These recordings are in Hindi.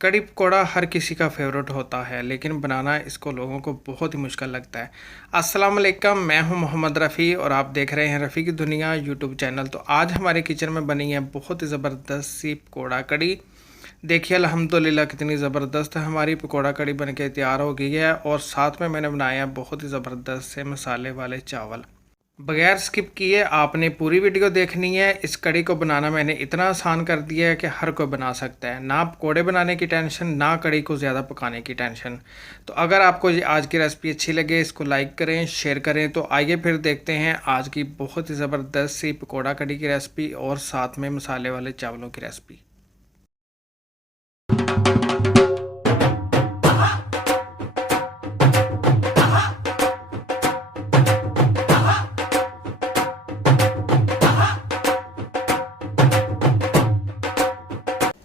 कड़ी पकौड़ा हर किसी का फेवरेट होता है, लेकिन बनाना इसको लोगों को बहुत ही मुश्किल लगता है। अस्सलाम वालेकुम, मैं हूं मोहम्मद रफ़ी और आप देख रहे हैं रफ़ी की दुनिया यूट्यूब चैनल। तो आज हमारे किचन में बनी है बहुत ही ज़बरदस्त सी पकौड़ा कड़ी। देखिए अल्हम्दुलिल्लाह कितनी ज़बरदस्त हमारी पकौड़ा कड़ी बन के तैयार हो गई है, और साथ में मैंने बनाया बहुत ही ज़बरदस्त से मसाले वाले चावल। बगैर स्किप किए आपने पूरी वीडियो देखनी है। इस कड़ी को बनाना मैंने इतना आसान कर दिया है कि हर कोई बना सकता है। ना पकौड़े बनाने की टेंशन, ना कड़ी को ज़्यादा पकाने की टेंशन। तो अगर आपको ये आज की रेसिपी अच्छी लगे, इसको लाइक करें, शेयर करें। तो आइए फिर देखते हैं आज की बहुत ही ज़बरदस्त सी पकौड़ा कड़ी की रेसिपी और साथ में मसाले वाले चावलों की रेसिपी।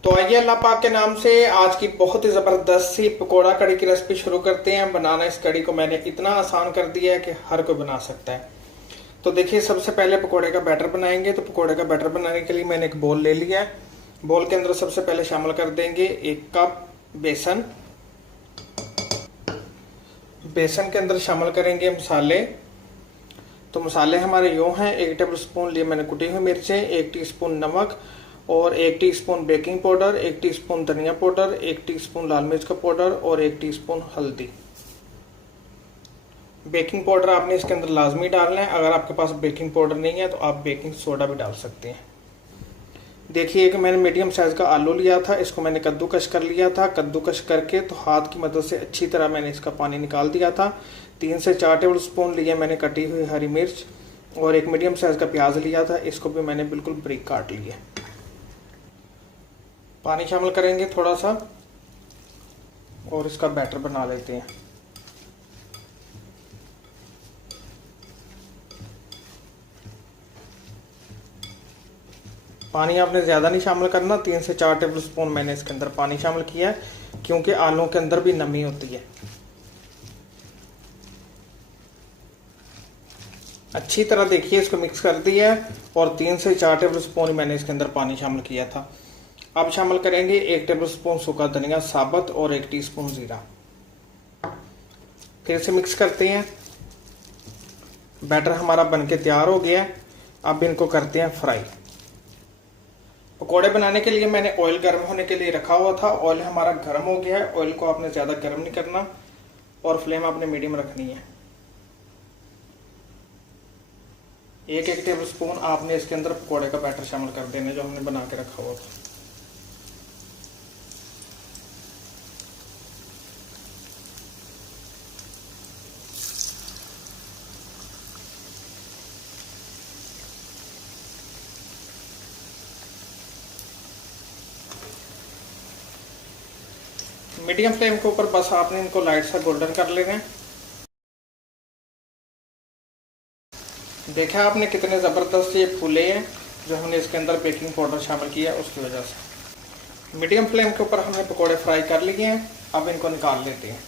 तो आइए अल्लाह पाक के नाम से आज की बहुत ही ज़बरदस्त सी पकौड़ा कड़ी की रेसिपी शुरू करते हैं। बनाना इस कड़ी को मैंने इतना आसान कर दिया है कि हर कोई बना सकता है। तो देखिए सबसे पहले पकौड़े का बैटर बनाएंगे। तो पकौड़े का बैटर बनाने के लिए मैंने एक बोल ले लिया है। बोल के अंदर सबसे पहले शामिल कर देंगे 1 कप बेसन। बेसन के अंदर शामिल करेंगे मसाले। तो मसाले हमारे यूँ हैं, 1 टेबल स्पून लिए मैंने कुटी हुई मिर्चें, 1 टीस्पून नमक और 1 टीस्पून बेकिंग पाउडर, 1 टीस्पून धनिया पाउडर, 1 टीस्पून लाल मिर्च का पाउडर और 1 टीस्पून हल्दी। बेकिंग पाउडर आपने इसके अंदर लाजमी डालना है। अगर आपके पास बेकिंग पाउडर नहीं है तो आप बेकिंग सोडा भी डाल सकते हैं। देखिए कि मैंने मीडियम साइज का आलू लिया था, इसको मैंने कद्दूकश कर लिया था। कद्दूकश करके तो हाथ की मदद से अच्छी तरह मैंने इसका पानी निकाल दिया था। 3 से 4 टेबल स्पून लिए मैंने कटी हुई हरी मिर्च और एक मीडियम साइज का प्याज लिया था, इसको भी मैंने बिल्कुल बारीक काट लिया। पानी शामिल करेंगे थोड़ा सा और इसका बैटर बना लेते हैं। पानी आपने ज़्यादा नहीं शामिल करना, 3 से 4 टेबल स्पून मैंने इसके अंदर पानी शामिल किया है, क्योंकि आलू के अंदर भी नमी होती है। अच्छी तरह देखिए इसको मिक्स कर दिया है और 3 से 4 टेबल स्पून मैंने इसके अंदर पानी शामिल किया था। अब शामिल करेंगे 1 टेबल स्पून सूखा धनिया साबुत और 1 टीस्पून जीरा। फिर से मिक्स करते हैं। बैटर हमारा बनके तैयार हो गया है। अब इनको करते हैं फ्राई। पकोड़े बनाने के लिए मैंने ऑयल गर्म होने के लिए रखा हुआ था। ऑयल हमारा गर्म हो गया है। ऑयल को आपने ज़्यादा गर्म नहीं करना और फ्लेम आपने मीडियम रखनी है। 1 टेबल स्पून आपने इसके अंदर पकोड़े का बैटर शामिल कर देना जो हमने बना के रखा हुआ था। मीडियम फ्लेम के ऊपर बस आपने इनको लाइट सा गोल्डन कर लेना है। देखा आपने कितने ज़बरदस्त ये फूले हैं, जो हमने इसके अंदर बेकिंग पाउडर शामिल किया है उसकी वजह से। मीडियम फ्लेम के ऊपर हमने पकोड़े फ्राई कर लिए हैं। अब इनको निकाल लेते हैं।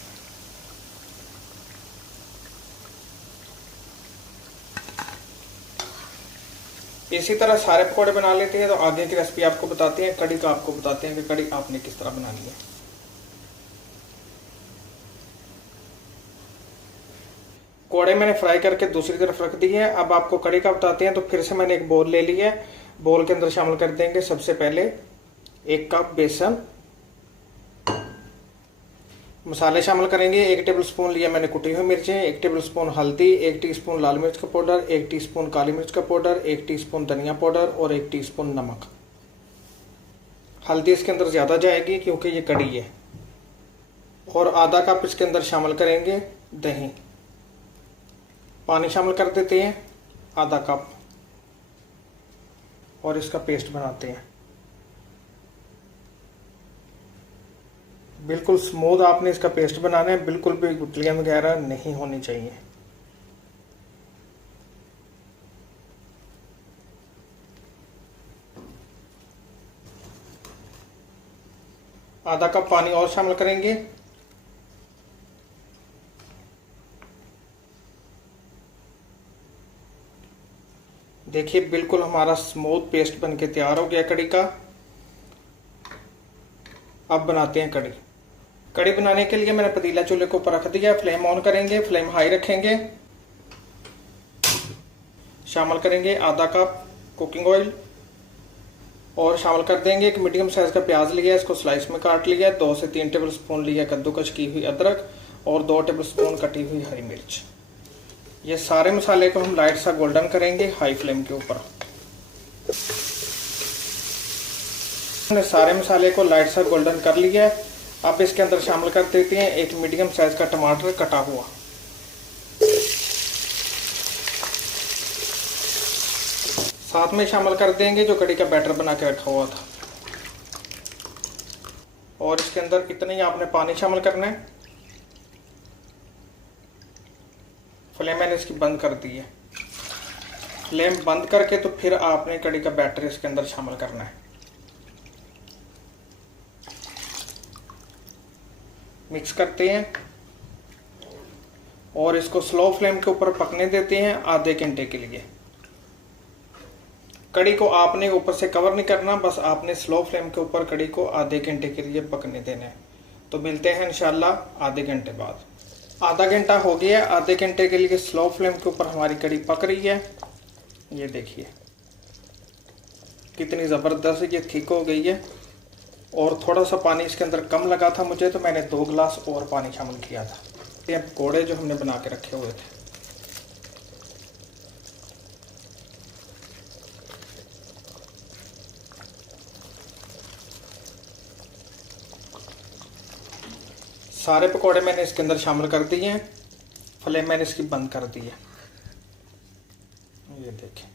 इसी तरह सारे पकोड़े बना लेते हैं। तो आगे की रेसिपी आपको बताते हैं, कड़ी का आपको बताते हैं कि कड़ी आपने किस तरह बनानी है। पकोड़े मैंने फ्राई करके दूसरी तरफ रख दिए हैं। अब आपको कड़ी का बताते हैं। तो फिर से मैंने एक बोल ले लिया है। बोल के अंदर शामिल कर देंगे सबसे पहले 1 कप बेसन। मसाले शामिल करेंगे। 1 टेबल स्पून लिया मैंने कुटी हुई मिर्चें, 1 टेबल स्पून हल्दी, 1 टीस्पून लाल मिर्च का पाउडर, 1 टीस्पून काली मिर्च का पाउडर, 1 टीस्पून धनिया पाउडर और 1 टीस्पून नमक। हल्दी इसके अंदर ज़्यादा जाएगी क्योंकि ये कड़ी है। और आधा कप इसके अंदर शामिल करेंगे दही। पानी शामिल कर देते हैं आधा कप और इसका पेस्ट बनाते हैं। बिल्कुल स्मूथ आपने इसका पेस्ट बनाना है, बिल्कुल भी गुठलियां वगैरह नहीं होनी चाहिए। आधा कप पानी और शामिल करेंगे। देखिए बिल्कुल हमारा स्मूथ पेस्ट बनके तैयार हो गया कड़ी का। अब बनाते हैं कड़ी। कड़ी बनाने के लिए मैंने पतीला चूल्हे को ऊपर रख दिया। फ्लेम ऑन करेंगे, फ्लेम हाई रखेंगे। शामिल करेंगे आधा कप कुकिंग ऑयल और शामिल कर देंगे एक मीडियम साइज का प्याज लिया, इसको स्लाइस में काट लिया। 2 से 3 टेबल स्पून लिया कद्दूकस की हुई अदरक और 2 टेबल स्पून कटी हुई हरी मिर्च। ये सारे मसाले को हम लाइट सा गोल्डन करेंगे हाई फ्लेम के ऊपर। हमने सारे मसाले को लाइट सा गोल्डन कर लिया है। अब इसके अंदर शामिल कर देते हैं एक मीडियम साइज का टमाटर कटा हुआ। साथ में शामिल कर देंगे जो कड़ी का बैटर बना के रखा हुआ था और इसके अंदर इतना ही आपने पानी शामिल करना है। फ्लेम मैंने इसकी बंद कर दी है। फ्लेम बंद करके तो फिर आपने कड़ी का बैटर इसके अंदर शामिल करना है। मिक्स करते हैं और इसको स्लो फ्लेम के ऊपर पकने देते हैं आधे घंटे के लिए। कड़ी को आपने ऊपर से कवर नहीं करना, बस आपने स्लो फ्लेम के ऊपर कड़ी को आधे घंटे के लिए पकने देना है। तो मिलते हैं इंशाल्लाह आधे घंटे बाद। आधा घंटा हो गया। आधे घंटे के लिए स्लो फ्लेम के ऊपर हमारी कड़ी पक रही है। ये देखिए कितनी ज़बरदस्त ये थिक हो गई है और थोड़ा सा पानी इसके अंदर कम लगा था मुझे, तो मैंने 2 गिलास और पानी शामिल किया था। ये पकौड़े जो हमने बना के रखे हुए थे। सारे पकौड़े मैंने इसके अंदर शामिल कर दिए हैं। फ्लेम मैंने इसकी बंद कर दी है। ये देखें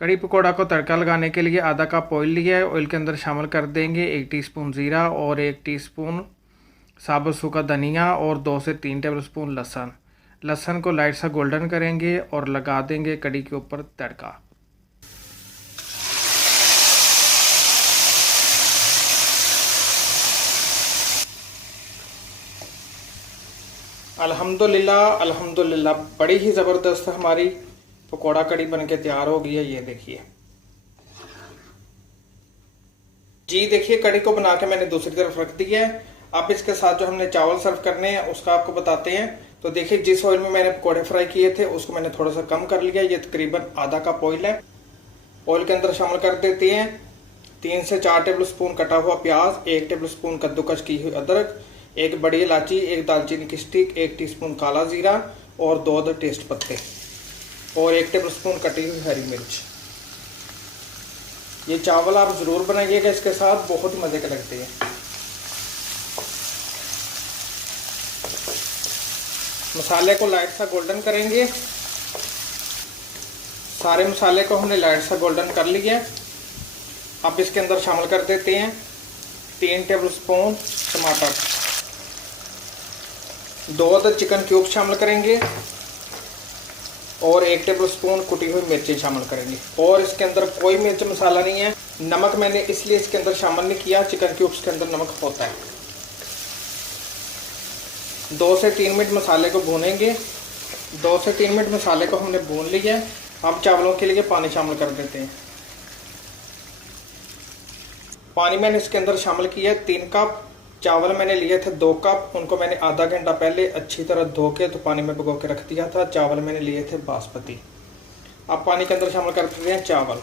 कड़ी पकौड़ा को तड़का लगाने के लिए आधा कप ऑयल लिया है। ऑयल के अंदर शामिल कर देंगे 1 टीस्पून ज़ीरा और 1 टीस्पून साबुत सूखा धनिया और 2 से 3 टेबलस्पून लहसुन। लहसुन को लाइट सा गोल्डन करेंगे और लगा देंगे कड़ी के ऊपर तड़का। अल्हम्दुलिल्लाह अल्हम्दुलिल्लाह बड़ी ही ज़बरदस्त हमारी पकौड़ा कड़ी बनके तैयार हो गई है। ये देखिए जी, देखिए कड़ी को बना के मैंने दूसरी तरफ रख दिया है। अब इसके साथ जो हमने चावल सर्व करने हैं उसका आपको बताते हैं। तो देखिए जिस ऑयल में मैंने पकौड़े फ्राई किए थे उसको मैंने थोड़ा सा कम कर लिया। ये तकरीबन आधा कप ऑयल है। ऑयल के अंदर शामिल कर देते हैं 3 से 4 टेबल स्पून कटा हुआ प्याज, 1 टेबल स्पून कद्दूकस की हुई अदरक, 1 बड़ी इलायची, 1 दालचीनी की स्टिक, 1 टीस्पून काला जीरा और 2 टेस्ट पत्ते और 1 टेबल स्पून कटी हुई हरी मिर्च। ये चावल आप ज़रूर बनाइएगा, इसके साथ बहुत मज़े के लगते हैं। मसाले को लाइट सा गोल्डन करेंगे। सारे मसाले को हमने लाइट सा गोल्डन कर लिया। अब इसके अंदर शामिल कर देते हैं 3 टेबल स्पून टमाटर, 2 चिकन क्यूब शामिल करेंगे और 1 टेबल स्पून कुटी हुई मिर्चें शामिल करेंगे। और इसके अंदर कोई मिर्च मसाला नहीं है। नमक मैंने इसलिए इसके अंदर शामिल नहीं किया, चिकन क्यूब्स के अंदर नमक होता है। 2 से 3 मिनट मसाले को भूनेंगे। 2 से 3 मिनट मसाले को हमने भून लिया। अब चावलों के लिए पानी शामिल कर देते हैं। पानी मैंने इसके अंदर शामिल किया 3 कप। चावल मैंने लिए थे 2 कप, उनको मैंने आधा घंटा पहले अच्छी तरह धो के तो पानी में भिगो के रख दिया था। चावल मैंने लिए थे बासमती। अब पानी के अंदर शामिल कर देते हैं चावल।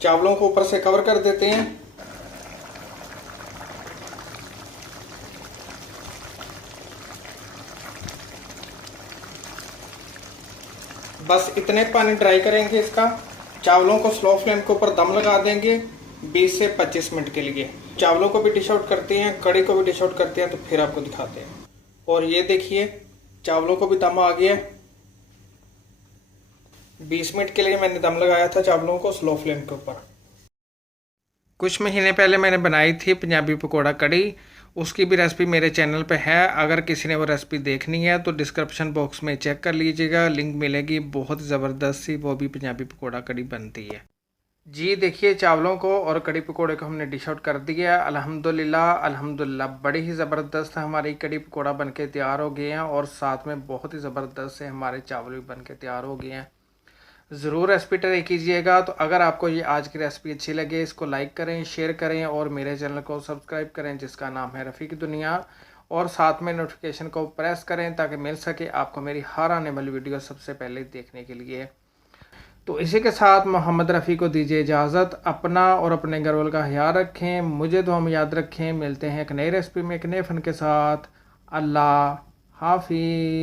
चावलों को ऊपर से कवर कर देते हैं। बस इतने पानी ड्राई करेंगे इसका। चावलों को स्लो फ्लेम के ऊपर दम लगा देंगे 20 से 25 मिनट के लिए। चावलों को भी डिश आउट करते हैं, कड़ी को भी डिश आउट करते हैं, तो फिर आपको दिखाते हैं। और ये देखिए चावलों को भी दम आ गया। 20 मिनट के लिए मैंने दम लगाया था चावलों को स्लो फ्लेम के ऊपर। कुछ महीने पहले मैंने बनाई थी पंजाबी पकौड़ा कड़ी, उसकी भी रेसिपी मेरे चैनल पे है। अगर किसी ने वो रेसिपी देखनी है तो डिस्क्रिप्शन बॉक्स में चेक कर लीजिएगा, लिंक मिलेगी। बहुत ज़बरदस्त सी वो भी पंजाबी पकौड़ा कड़ी बनती है। जी देखिए, चावलों को और कड़ी पकोड़े को हमने डिश आउट कर दिया है। अल्हम्दुलिल्लाह अल्हम्दुलिल्लाह बड़ी ही ज़बरदस्त हमारी कड़ी पकोड़ा बनके तैयार हो गए हैं और साथ में बहुत ही ज़बरदस्त से हमारे चावल भी बनके तैयार हो गए हैं। ज़रूर रेसिपी ट्राई कीजिएगा। तो अगर आपको ये आज की रेसिपी अच्छी लगे, इसको लाइक करें, शेयर करें और मेरे चैनल को सब्सक्राइब करें जिसका नाम है रफ़ी की दुनिया, और साथ में नोटिफिकेशन को प्रेस करें ताकि मिल सके आपको मेरी हर आने वाली वीडियो सबसे पहले देखने के लिए। तो इसी के साथ मोहम्मद रफ़ी को दीजिए इजाज़त। अपना और अपने घर वालों का ख्याल रखें, मुझे तो हम याद रखें। मिलते हैं एक नई रेसिपी में एक नए फ़न के साथ। अल्लाह हाफ़िज़।